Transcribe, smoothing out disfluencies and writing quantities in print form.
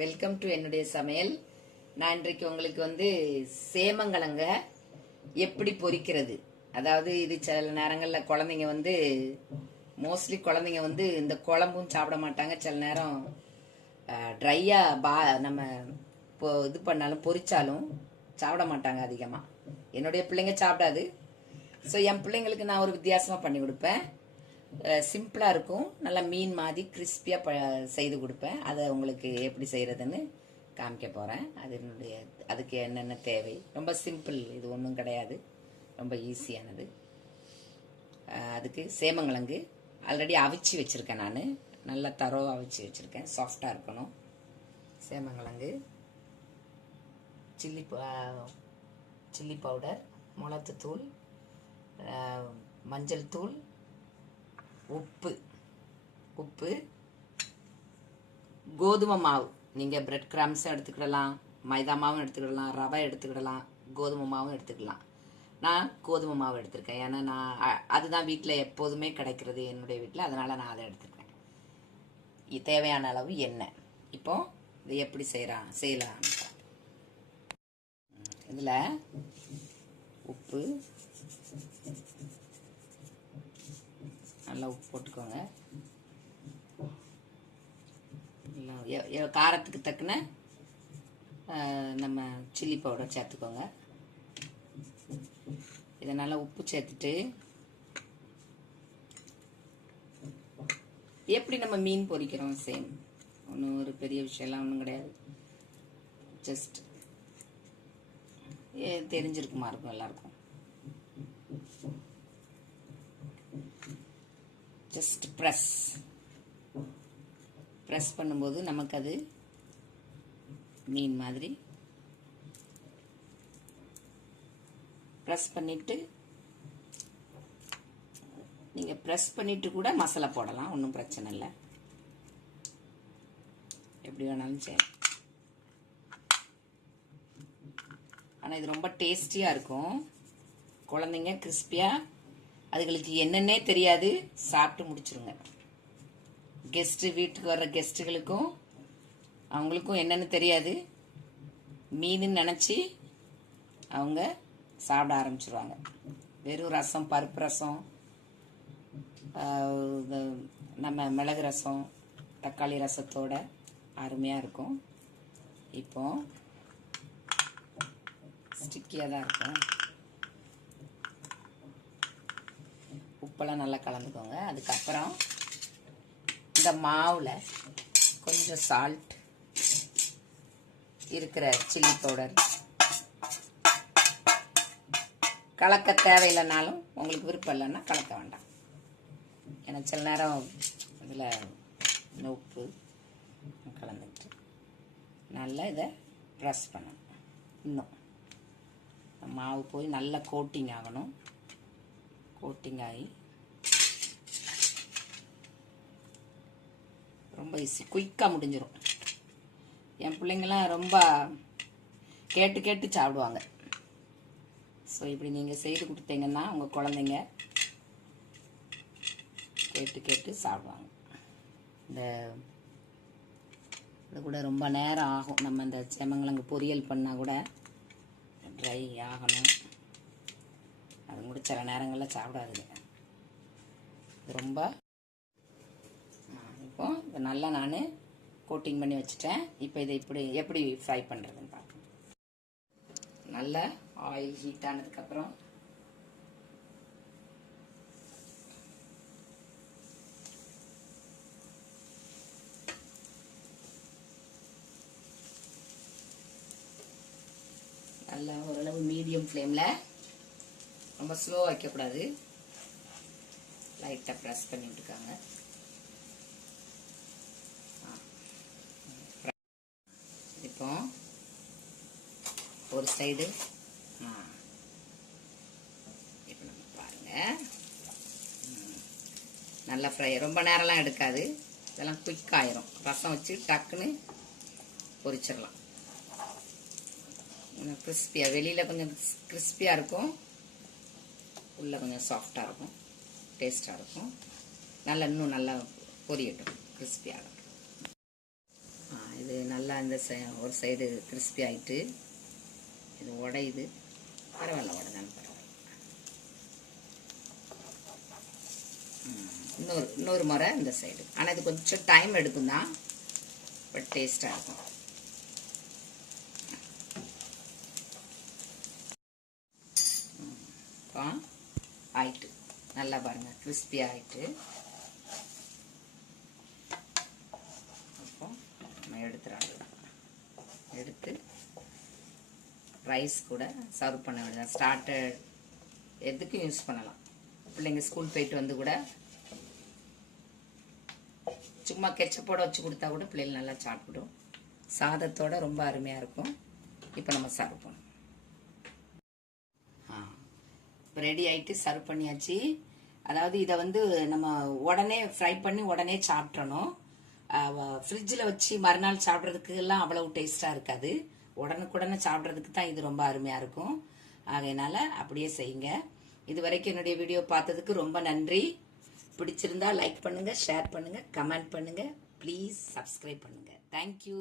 Welcome to என்னுடைய சமையல். நான் இன்றைக்கு உங்களுக்கு சேமங்கிழங்க எப்படி பொரிக்கிறது, அதாவது இது சில நேரங்களில் குழந்தைங்க மோஸ்ட்லி குழந்தைங்க இந்த குழம்பும் சாப்பிட மாட்டாங்க. சில நேரம் ட்ரையா நம்ம இது பண்ணாலும் பொரிச்சாலும் சாப்பிட மாட்டாங்க அதிகமாக. என்னுடைய பிள்ளைங்க சாப்பிடாது. ஸோ என் பிள்ளைங்களுக்கு நான் ஒரு வித்தியாசமாக பண்ணி கொடுப்பேன். சிம்பிளாக இருக்கும், நல்லா மீன் மாதிரி கிறிஸ்பியாக செய்து கொடுப்பேன். அதை உங்களுக்கு எப்படி செய்கிறதுன்னு காமிக்க போகிறேன். அதுக்கு என்னென்ன தேவை, ரொம்ப சிம்பிள், இது ஒன்றும் கிடையாது, ரொம்ப ஈஸியானது. அதுக்கு சேமங்கிழங்கு ஆல்ரெடி அவிச்சு வச்சுருக்கேன். நான் நல்லா தரோவாக அவிச்சு வச்சுருக்கேன், சாஃப்டாக இருக்கணும். சேமங்கிழங்கு, சில்லி பவுடர், மிளகுத்தூள், மஞ்சள் தூள், உப்பு, கோதுமை மாவு. நீங்கள் பிரெட் கிராம்ஸும் எடுத்துக்கிடலாம், மைதா மாவும் எடுத்துக்கிடலாம், ரவை எடுத்துக்கிடலாம், கோதுமை மாவும் எடுத்துக்கலாம். நான் கோதுமை மாவு எடுத்திருக்கேன், ஏன்னா நான் அதுதான் வீட்டில் எப்போதுமே கிடைக்கிறது என்னுடைய வீட்டில், அதனால் நான் அதை எடுத்துருக்கேன். தேவையான அளவு எண்ணெய். இப்போ இது எப்படி செய்யலாம். இதில் உப்பு, நல்லா உப்பு போட்டுக்கோங்க. காரத்துக்கு தக்கன நம்ம சில்லி பவுடர் சேர்த்துக்கோங்க. இதை நல்லா உப்பு சேர்த்துட்டு எப்படி நம்ம மீன் பொரிக்கிறோம் சேம், ஒன்றும் ஒரு பெரிய விஷயம்லாம் ஒன்றும் கிடையாது. ஜஸ்ட் தெரிஞ்சிருக்குமா இருக்கும் எல்லாருக்கும். ஜஸ்ட் ப்ரெஸ் பண்ணும்போது நமக்கு அது மீன் மாதிரி ப்ரெஸ் பண்ணிட்டு, நீங்கள் ப்ரெஸ் பண்ணிட்டு கூட மசாலா போடலாம், ஒன்றும் பிரச்சனை இல்லை. எப்படி வேணாலும் சரி. ஆனால் இது ரொம்ப டேஸ்டியாக இருக்கும். குழந்தைங்க கிறிஸ்பியாக, அதுகளுக்கு என்னன்னே தெரியாது, சாப்பிட்டு முடிச்சிருங்க. வீட்டுக்கு வர்ற கெஸ்ட்டுகளுக்கும் அவங்களுக்கும் என்னன்னு தெரியாது, மீன் நினச்சி அவங்க சாப்பிட ஆரம்பிச்சிருவாங்க. வெறும் ரசம், பருப்பு ரசம், நம்ம மிளகு ரசம், தக்காளி ரசத்தோட அருமையாக இருக்கும். இப்போ ஸ்டிக்கியாக தான் இருக்கும். உப்பெல்லாம் நல்லா கலந்துக்கோங்க. அதுக்கப்புறம் இந்த மாவில் கொஞ்சம் சால்ட், இருக்கிற சில்லி பவுடர், கலக்க தேவையில்லைனாலும், உங்களுக்கு விருப்பம் இல்லைன்னா கலக்க வேண்டாம். ஏன்னா சில நேரம் இதில் உப்பு கலந்துட்டு நல்லா இதை ப்ரெஸ் பண்ணணும். இன்னும் மாவு போய் நல்லா கோட்டிங் ஆகணும். கோட்டிங் ஆகி ரொம்ப ஈஸி, குயிக்காக முடிஞ்சிடும். என் பிள்ளைங்களாம் ரொம்ப கேட்டு சாப்பிடுவாங்க. ஸோ இப்படி நீங்கள் செய்து கொடுத்தீங்கன்னா உங்கள் குழந்தைங்க கேட்டு சாப்பிடுவாங்க. இது கூட ரொம்ப நேரம் ஆகும். நம்ம இந்த சேமங்கிழங்கு பொரியல் பண்ணால் கூட ட்ரை ஆகணும். அது கூட சில நேரங்களில் சாப்பிடாதுங்க. இது ரொம்ப இப்போ இதை நல்லா நான் கோட்டிங் பண்ணி வச்சுட்டேன். இப்போ இதை எப்படி ஃப்ரை பண்ணுறதுன்னு பார்க்கணும். நல்லா ஆயில் ஹீட் ஆனதுக்கப்புறம் நல்லா ஓரளவு மீடியம் ஃப்ளேமில், ரொம்ப ஸ்லோ வைக்கக்கூடாது, லைட்டாக ப்ரெஸ் பண்ணி விட்டுக்காங்க. இப்போ ஒரு சைடு இப்போ நம்ம பாருங்க, நல்லா ஃப்ரை, ரொம்ப நேரம்லாம் எடுக்காது, இதெல்லாம் குயிக் ஆயிரும். ரசம் வச்சு டக்குன்னு பொரிச்சிடலாம். கிறிஸ்பியாக, வெளியில் கொஞ்சம் கிறிஸ்பியாக இருக்கும், உள்ளே கொஞ்சம் சாஃப்டாக இருக்கும், டேஸ்டாக இருக்கும். நல்லா இன்னும் நல்லா பொரியட்டும், கிறிஸ்பியாக. இது நல்லா இந்த ஒரு சைடு கிறிஸ்பி ஆகிட்டு இது உடையுது. பரவாயில்ல, உடைதாலும் பரவாயில்ல. இன்னொரு முறை இந்த சைடு. ஆனால் இது கொஞ்சம் டைம் எடுக்கும் தான், பட் டேஸ்டாக இருக்கும். இப்போ ஆயிட்டு நல்லா பாருங்கள், கிறிஸ்பி ஆகிட்டு. அப்போ நம்ம எடுத்துடலாம். எடுத்து ரைஸ் கூட சர்வ் பண்ண வேண்டியதான். ஸ்டார்டர் எதுக்கும் யூஸ் பண்ணலாம். பிள்ளைங்க ஸ்கூல் போயிட்டு வந்து கூட சும்மா கெச்சப்போட வச்சு கொடுத்தா கூட பிள்ளைகள் நல்லா சாப்பிடும். சாதத்தோட ரொம்ப அருமையாக இருக்கும். இப்போ நம்ம சர்வ் பண்ணணும். இப்போ ரெடி ஆகிட்டு சர்வ் பண்ணியாச்சு. அதாவது இதை வந்து நம்ம உடனே ஃப்ரை பண்ணி உடனே சாப்பிட்றணும். ஃப்ரிட்ஜில் வச்சு மறுநாள் சாப்பிட்றதுக்கு எல்லாம் அவ்வளவு டேஸ்டாக இருக்காது. உடனுக்குடனே சாப்பிட்றதுக்கு தான் இது ரொம்ப அருமையாக இருக்கும். ஆகையினால அப்படியே செய்யுங்க. இது வரைக்கும் என்னுடைய வீடியோ பார்த்ததுக்கு ரொம்ப நன்றி. பிடிச்சிருந்தா லைக் பண்ணுங்க, ஷேர் பண்ணுங்க, கமெண்ட் பண்ணுங்க, ப்ளீஸ் சப்ஸ்கிரைப் பண்ணுங்க. தேங்க்யூ.